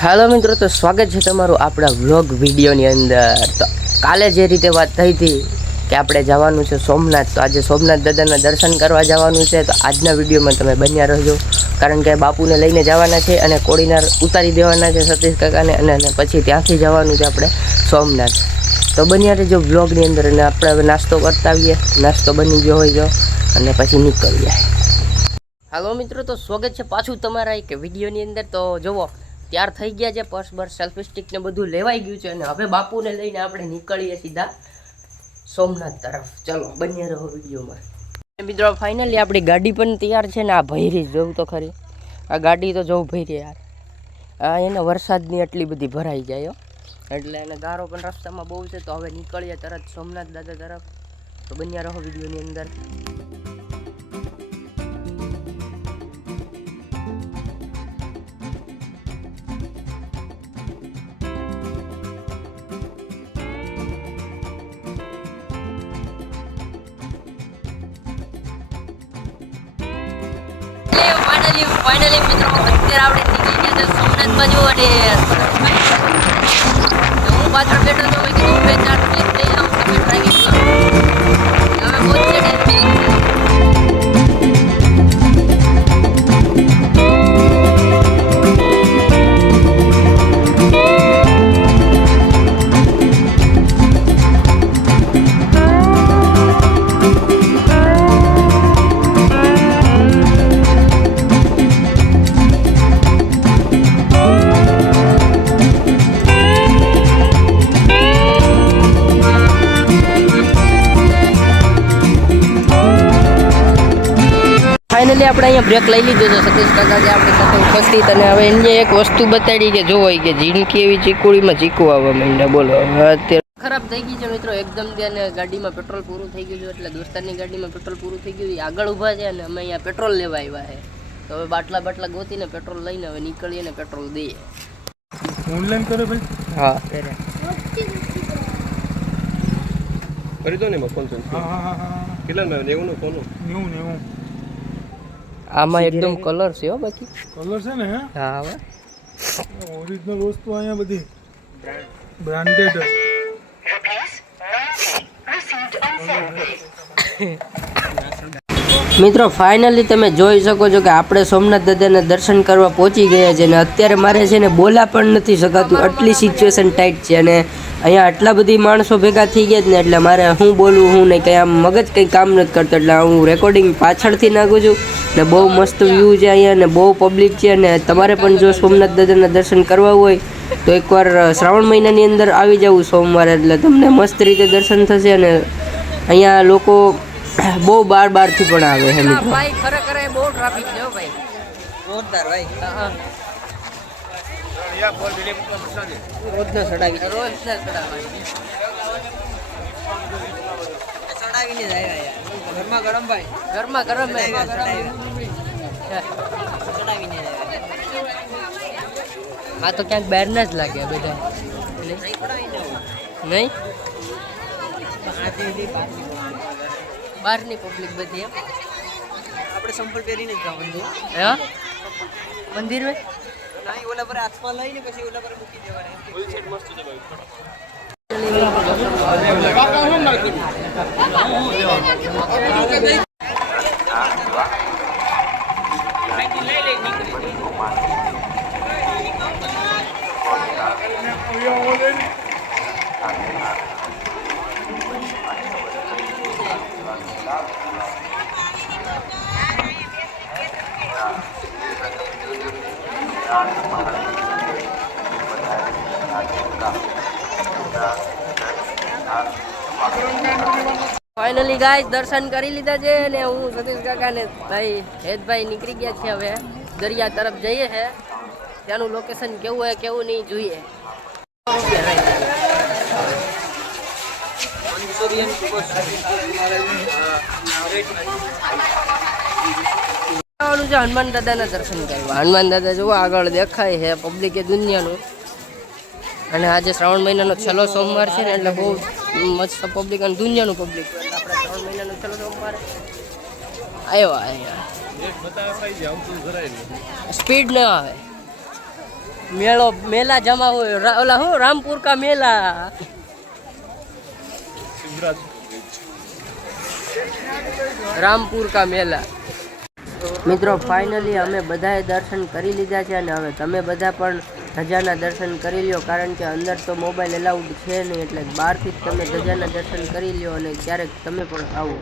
Hello मित्रों, तो स्वागत है तमारू आपड़ा व्लॉग वीडियोनी अंदर। तो काले जे रीते बात थई थी कि आपणे जवानुं छे सोमनाथ, तो आज सोमनाथ दादाना दर्शन करवा जवानुं छे। तो आजना विडियो में तमे बन्या रहो, कारण के बापूने लईने जवाना छे अने कोड़ीनार उतारी देवाना छे सतीश काकाने, अने पछी त्यांथी जवानुं छे आपणे सोमनाथ। तो बन्या रहो व्लॉगनी अंदर, अने आपणे हवे नास्तो करता आवीए। नास्तो बनी गयो होय जो अने पछी निकळीए। हेलो मित्रों, तो स्वागत है पाछू तमारा एक विडियोनी अंदर। तो जोवो तैयार थई गया है, पर्स बर्स सेल्फी स्टिक ने बधुं लेवाई गयुं छे अने हवे बापूने लईने आपणे निकळीए सीधा सोमनाथ तरफ। चलो बन्या रहो विडियो में। मित्रों फाइनली आपणी गाड़ी पण तैयार छे ने आ भयरी जोव तो खरी। आ गाड़ी तो जोव भयरी यार, आ एने वरसादनी आटली बधी भराई जाय हो, એટલે એને ગારો પણ રસ્તામાં બહુ છે। તો હવે નીકળીએ તરત સોમનાથ દાદા તરફ। તો બન્યા રહો વિડિયોની અંદર। फाइनली मित्रों અત્યારે આપણે નીકળી ગયા છે સોમનાથ બાજુ। અને હું પાછળ બેઠો તો મેં કીધું 2-4 ક્લિપ લઈ આવું, તમે ડ્રાઇવિંગ કરો। હવે પહોંચીએ फाइनली આપણે અહીંયા બ્રેક લઈ લીધો છે સતીશ કાકા જે આપણી સાથે ઉપસ્થિત। અને હવે એને એક વસ્તુ બતાડી કે જો હોય કે ઝીણકી એવી ચીકુડીમાં ચીકુ આવવા માંડ્યા। બોલો અત્યારે ખરાબ થઈ ગઈ છે મિત્રો એકદમ। ત્યાં ગાડીમાં પેટ્રોલ પૂરું થઈ ગયું છે, એટલે દોસ્તારની ગાડીમાં પેટ્રોલ પૂરું થઈ ગયું, આગળ ઊભા છે અને અમે અહીંયા પેટ્રોલ લેવા આવ્યા છે। તો હવે બાટલા ગોતીને પેટ્રોલ લઈને હવે નીકળીએ ને પેટ્રોલ દઈએ। ઓનલાઈન કરો ભાઈ? હા કરે કરી દો ને ફોન છે। હા હા હા કેટલા મે 90 નો ફોન 90 આમાં એકદમ કલર છે હો, બાકી કલર છે ને? હા હવે ઓરિજિનલ વસ્તુ અહીંયા બધી બ્રાન્ડેડ। મિત્રો ફાઇનલી તમે જોઈ શકો છો કે આપણે સોમનાથ દાદાના દર્શન કરવા પહોંચી ગયા છે। અને અત્યારે મારે છે ને બોલા પણ નથી શકાતું, આટલી સિચ્યુએશન ટાઈટ છે। અને અહીંયા આટલા બધી માણસો ભેગા થઈ ગયા જ ને, એટલે મારે હું બોલું હું નહીં, કંઈ આમ મગજ કંઈ કામ નથી કરતો। એટલે હું રેકોર્ડિંગ પાછળથી નાખું છું ને બહુ મસ્ત વ્યૂ છે અહીંયા ને બહુ પબ્લિક છે। અને તમારે પણ જો સોમનાથ દાદાના દર્શન કરવા હોય તો એકવાર શ્રાવણ મહિનાની અંદર આવી જવું સોમવારે, એટલે તમને મસ્ત રીતે દર્શન થશે। અને અહીંયા લોકો બહુ બારથી પણ આવે છે મિત્રો। ભાઈ ખરેખર બહુ ટ્રાફિક છે હો ભાઈ, જોરદાર ભાઈ। હા રોજના ચડાવીને જાય યાર, ગરમા ગરમ ભાઈ, ગરમા ગરમ ભાઈ ચડાવીને જાય। આ તો ક્યાંક બહારના જ લાગે બધા, નહીં બહારની પબ્લિક બધી એમ। આપણે સંપલ પહેરીને જ જવાનું છે હા મંદિર में નહીં, ઓલા પર હાથમાં લઈને પછી ઓલા પર મૂકી દેવાના। ફૂલ સેટ મસ્ત છે ભાઈ। फाइनली गाइस दर्शन કરી લીધા છે અને હું સતીશ કાકા ને ભાઈ હેતભાઈ નીકળી ગયા છે। હવે દરિયા તરફ જઈએ છે, ત્યાંનું લોકેશન કેવું છે કેવું નહીં જોઈએ। હનુમાન દાદાના દર્શન કરવા। હનુમાન દાદા જુઓ આગળ દેખાય છે, પબ્લિક એ દુનિયાનું। અને આજે શ્રાવણ મહિનાનો છેલ્લો સોમવાર છે ને, એટલે બહુ મસ્ત પબ્લિક અને દુનિયાનું પબ્લિક। એટલે આપણે શ્રાવણ મહિનાનો છેલ્લો સોમવાર આવ્યો। સ્પીડ ન આવે। मेला जमा हो ओला हूँ रामपुर का मेला રામપુર કા મેલા. મિત્રો ફાઇનલી અમે બધાએ દર્શન કરી લીધા છે અને હવે તમે બધા પણ ધજાના દર્શન કરી લ્યો, કારણ કે અંદર તો મોબાઈલ એલાઉડ છે નહીં, એટલે બહારથી જ તમે ધજાના દર્શન કરી લ્યો અને ક્યારેક તમે પણ આવો.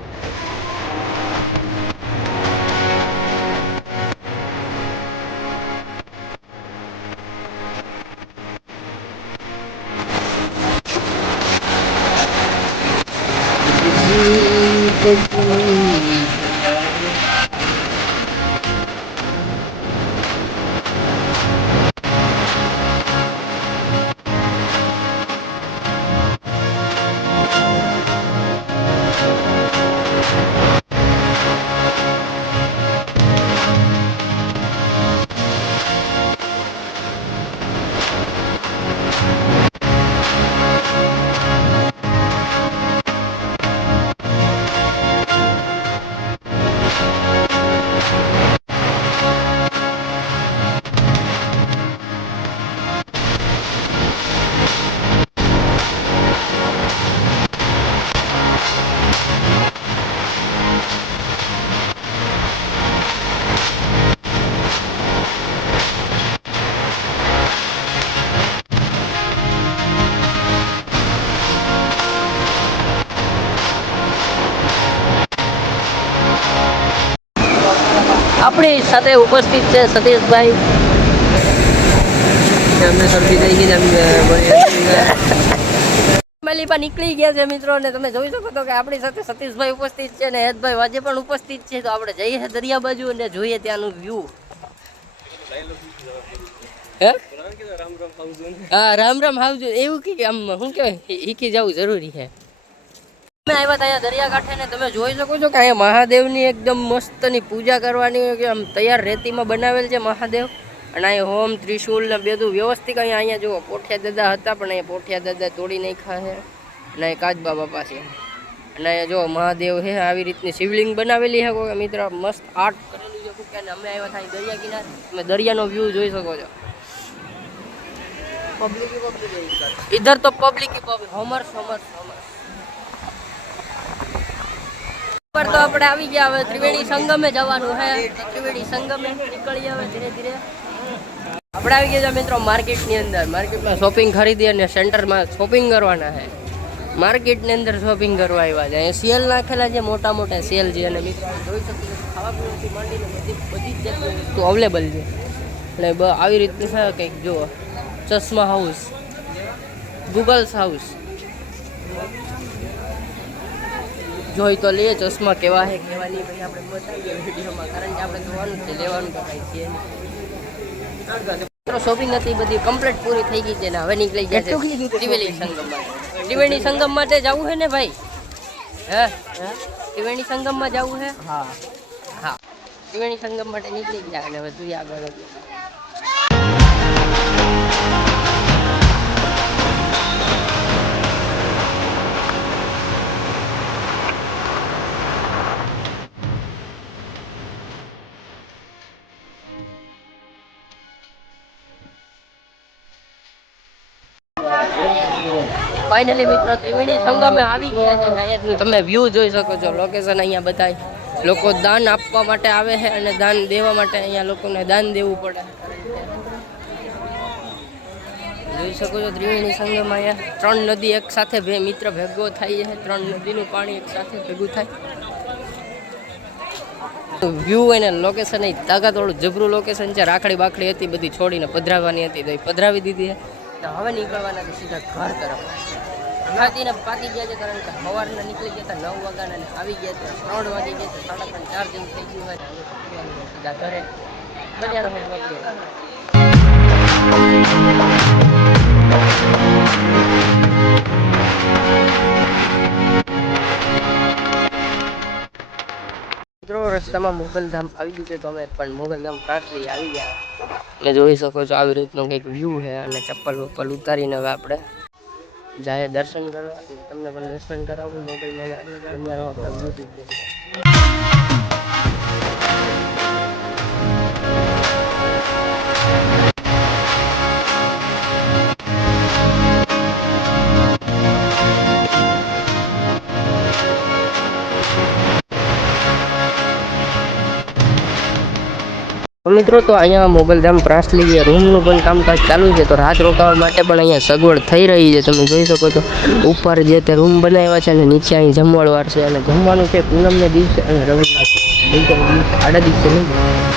આપણી સાથે ઉપસ્થિત છે સતીશભાઈ. અમને શરદી થઈ ગઈ મલીપા નીકળી ગયા છે મિત્રો, અને તમે જોઈ શકો છો કે આપણી સાથે સતીશભાઈ ઉપસ્થિત છે અને હેતભાઈ આજે પણ ઉપસ્થિત છે. તો આપણે જઈએ દરિયા બાજુ અને જોઈએ ત્યાંનું વ્યૂ. હા રામ રામ હાવજો એવું કે આમ શું કહેવાય શીખી જવું જરૂરી છે. અમે આવ્યા હતા અહીંયા દરિયાકાંઠે ને તમે જોઈ શકો છો કે અહીંયા મહાદેવની એકદમ મસ્તની પૂજા કરવાની આમ તૈયાર રેતીમાં બનાવેલ છે મહાદેવ, અને અહીંયા હોમ ત્રિશુલ ને બધું વ્યવસ્થિત. અહીંયા જુઓ પોઠિયા દાદા હતા પણ અહીંયા પોઠિયા દાદા તોડી નાખ્યા છે, અને અહીંયા કાચબા બાપા છે, અને અહીંયા જો મહાદેવ છે. આવી રીતની શિવલિંગ બનાવેલી છે કોઈ મિત્ર, મસ્ત આર્ટ કરેલું છે કે. અમે આવ્યા હતા દરિયા કિનારે, તમે દરિયાનો વ્યૂ જોઈ શકો છો. પબ્લિક ઇધર તો પબ્લિક હોમર્સ હોમર્સ હોમર્સ. પર તો આપણે આવી ગયા, હવે ત્રિવેણી સંગમે જવાનું છે. ત્રિવેણી સંગમે નીકળીએ હવે ધીરે ધીરે. આપણે આવી ગયા મિત્રો માર્કેટની અંદર. માર્કેટમાં શોપિંગ ખરીદી અને સેન્ટરમાં શોપિંગ કરવાના છે. માર્કેટની અંદર શોપિંગ કરવા આવ્યા છે. અહીંયા સેલ નાખેલા છે, મોટા મોટા સેલ છે, અને મિત્રો જોઈ શકો ખાવા પીવાથી માંડીને બધી જ જાતની વસ્તુ અવેલેબલ છે. એટલે આવી રીતનું છે કંઈક જુઓ, ચશ્મા હાઉસ, ગૂગલ્સ હાઉસ. જોઈ તો લઈએ ચશ્મા કેવા છે કેવા નહીં, ભાઈ આપણે બતાવીએ વિડીયોમાં, કારણ કે આપણે જોવાનું છે, લેવાનું તો કાંઈ છે નહીં. શોપિંગ હતી બધી કમ્પ્લીટ પૂરી થઈ ગઈ છે ને હવે નીકળી ગયા છે ત્રિવેણી સંગમ માટે. ત્રિવેણી સંગમ માટે જવું છે ને ભાઈ? હે ત્રિવેણી સંગમમાં જવું છે? હા હા, ત્રિવેણી સંગમ માટે નીકળી ગયા અને હવે જોઈએ આગળ. ફાઇનલી મિત્રો ત્રિવેણી સંગમે આવી ગયા છે. અહીંયા તમે વ્યૂ જોઈ શકો છો, લોકેશન. અહીંયા બધા લોકો દાન આપવા માટે આવે છે અને દાન દેવા માટે અહીંયા લોકોને દાન દેવું પડે. જોઈ શકો છો ત્રિવેણી સંગમ. અહીંયા ત્રણ નદી એક સાથે મિત્ર ભેગો થાય છે, ત્રણ નદીનું પાણી એક સાથે ભેગું થાય. વ્યૂ અને લોકેશન એ તાકાત વાળું જબરું લોકેશન છે. રાખડી બાખડી હતી બધી છોડીને પધરાવવાની હતી તો એ પધરાવી દીધી છે. હવે નીકળવાના છે સીધા ઘર તરફ. ખાતીને પાકી ગયા છે, કારણ કે સવારના નીકળી ગયા હતા 9 વાગ્યાના, આવી ગયા છે 3 વાગી ગયા છે, 3:30 4 જેવું થઈ ગયું હોય. સીધા ઘરે બન્યા રહો. મિત્રો રસ્તામાં મોગલધામ આવી ગયું છે, તો અમે પણ મોગલધામ કાંકરી આવી ગયા અને જોઈ શકો છો આવી રીતનો કંઈક વ્યૂ છે. અને ચપ્પલ વપ્પલ ઉતારીને હવે આપણે જાય દર્શન કરવા. તમને પણ દર્શન કરાવું મોબાઈલ. તો મિત્રો તો અહીંયા મોગલધામ પ્રાસલી રૂમનું પણ કામકાજ ચાલુ છે. તો રાત રોકાવા માટે પણ અહીંયા સગવડ થઈ રહી છે. તમે જોઈ શકો છો ઉપર જે તે રૂમ બનાવ્યા છે અને નીચે અહીં જમવાળવાર છે. અને જમવાનું છે પૂનમને દિવસે અને રવિવાર આડા દિવસે નહીં.